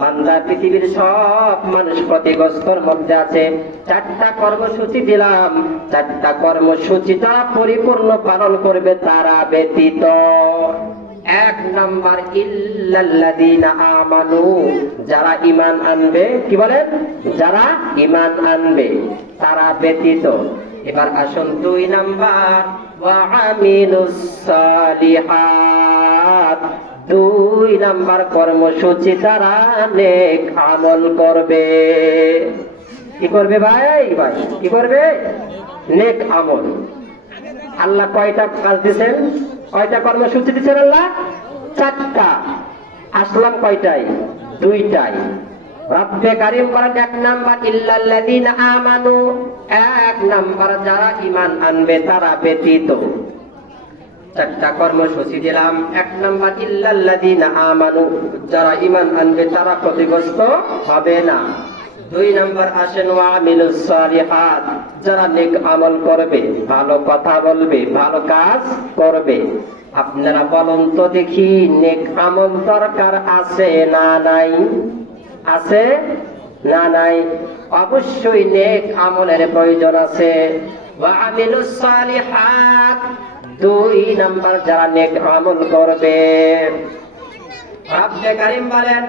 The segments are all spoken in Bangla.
বান্দা পৃথিবীর সব মানুষ ক্ষতিগ্রস্তর মধ্যে আছে। 4টা কর্মসূচি দিলাম, 4টা কর্মসূচি তারা পরিপূর্ণ পালন করবে তারা ব্যতীত। 1 নাম্বার ইল্লাল্লাযীনা আমানু, যারা ঈমান আনবে। কি বলেন? যারা ঈমান আনবে তারা ব্যতীত। এবার আসুন 2 নাম্বার ওয়া আমিলুস সালিহাত। 2 নাম্বার কর্মসূচি তারা নেক আমল করবে। কি করবে ভাই? কি করবে? নেক আমল। আল্লাহ কয়টা কাজ দিয়েছেন? কয়টা কর্মসূচি দিয়েছেন আল্লাহ? 4টা। আসলাম কয়টায়? 2টায়। রব্বে কারীম বলেন 1 নাম্বার ইল্লাল্লাযীনা আমানু, 1 নাম্বার যারা ঈমান আনবে তারা ব্যতীত। 4টা কর্মসূচি দিলাম। 1 নাম্বার ইল্লাল্লাযীনা আমানু, যারা ঈমান আনবে তারা ক্ষতিগ্রস্ত হবে না। 2 নাম্বার আসেন ওয়া আমিলুস সালিহাত, যারা নেক আমল করবে, ভালো কথা বলবে, ভালো কাজ করবে। আপনারা বলুন তো দেখি, নেক আমল দরকার আছে না নাই? আছে না নাই? অবশ্যই নেক আমলের প্রয়োজন আছে। ওয়া আমিলুস সালিহাত, 2 নাম্বার যারা নেক আমল করবে। রব্বে কারীম বলেন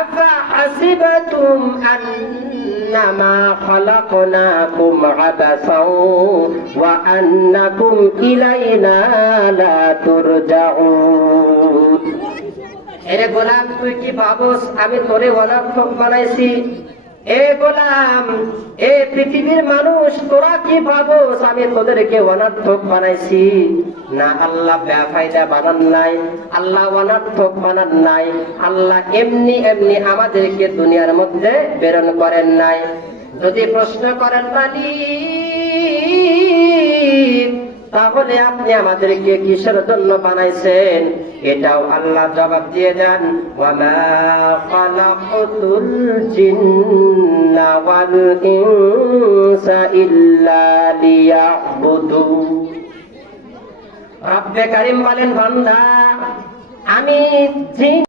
আফাহাসিবতুম আন্নামা খালাকনাকুম আবাসাও ওয়া আন্নাকুম ইলাইনা লা তুরজাউন। এরে গোলাম, তুই কি ভাবস আমি তোরে অনর্থক বানাইছি? এ গোলাম, এ পৃথিবীর মানুষ, তোরা কি ভাবস আমি তোদেরকে অনর্থক বানাইছি? না, আল্লাহ বেফায়দা বানান নাই, আল্লাহ অনর্থক বানান নাই। আল্লাহ এমনি এমনি আমাদেরকে দুনিয়ার মধ্যে প্রেরণ করেন নাই। যদি প্রশ্ন করেন মালিক, তাহলে আপনি আমাদেরকে কিসের জন্য বানাইছেন? এটাও আল্লাহ জবাব দিয়ে দেন, ওয়া মা খালাকতুল জিন্না ওয়াল ইনসা ইল্লা লিয়াবুদুন। রব্বে কারীম বলেন, বান্দা, আমি জিন